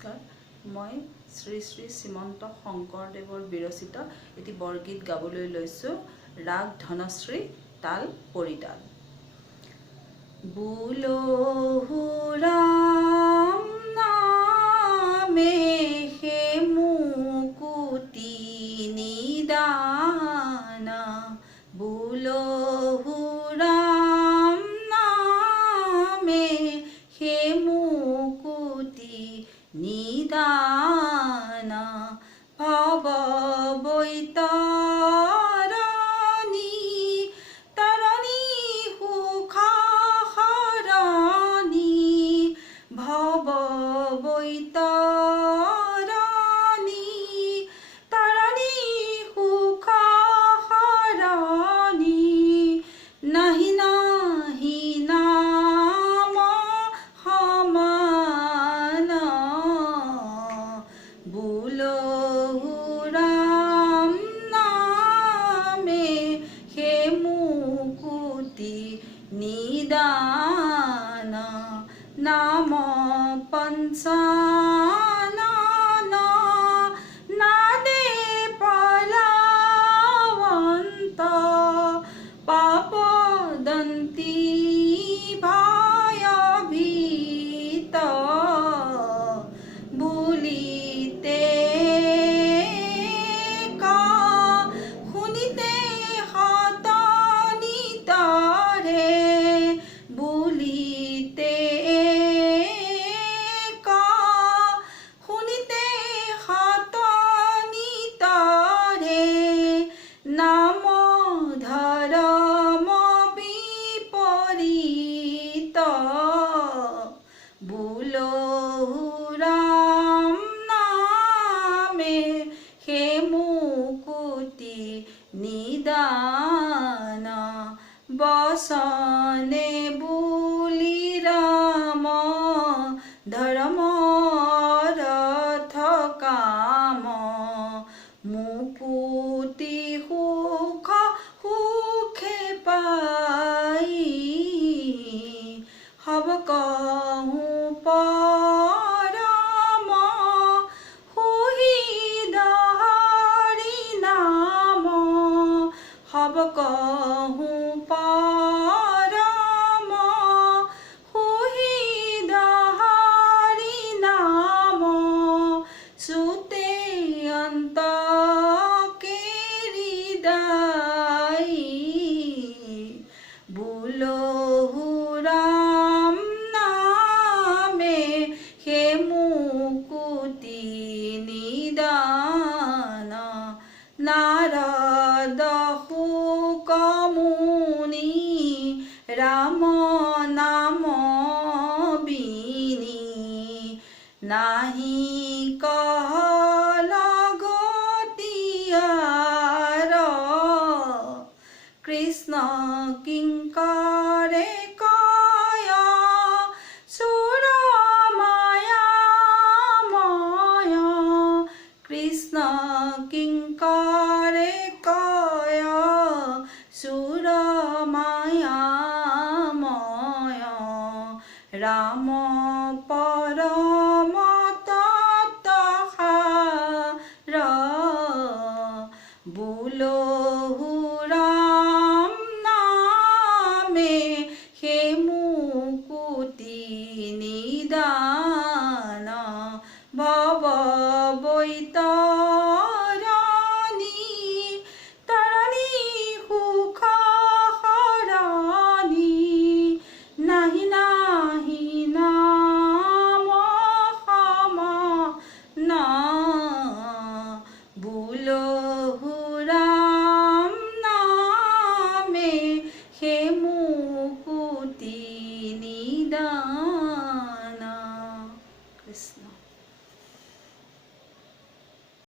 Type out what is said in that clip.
নমস্কাৰ মই শ্ৰী শ্ৰী শ্ৰীমন্ত শংকৰদেৱৰ বিৰচিত এটি বৰগীত গাবলৈ লৈছোঁ। ৰাগ ধনশ্ৰী, তাল পৰিতাল। বুলহু ৰাম নামে হে মুকুতি নিদানা, বুলহু ৰাম নামে হে মুকুতি নিদানা, ভৱ বৈতৰণী তৰণী সুখহৰণী, ভৱ বৈতৰণী তৰণী সুখহৰণী, নাহি নাহি নাম সমানা, বুলহু ৰাম নামে হে মুকুতি নিদানা, নাম পঞ্চানন নাদে পলাৱন্ত, পাপদন্তি ভয়ভীত, বুলিতে শুনিতে হতনিতৰে, বুলিতে শুনিতে হতনিতৰে, নাম ধৰম বিপৰীত, বুলহু ৰাম নামে হে মুকুতি নিদানা, বচনে বুলি ৰাম ধৰ্ম ৰথ কাম, মুকুতি সুখ সুখে পাই, হব কহো পৰম সুহৃদ হৰি নাম, হব কহো পৰম সুহৃদ হৰি নাম, চুতে অন্ত কেৰিদাই, বুলহু ৰাম নামে হে মুকুতি নিদানা, নাৰদ শুক মুনি ৰাম নাম বিনি, নাহি কহল গতিয়াৰ, কৃষ্ণ কিংকৰে কয় চুৰ মায়াময়, কৃষ্ণ কিংকৰে কয় চুৰ মায়াময়, ৰাম পৰম তত্ত্বসাৰ, বুলহু ৰাম নামে হে মুকুতি নিদানা, ভৱ বৈত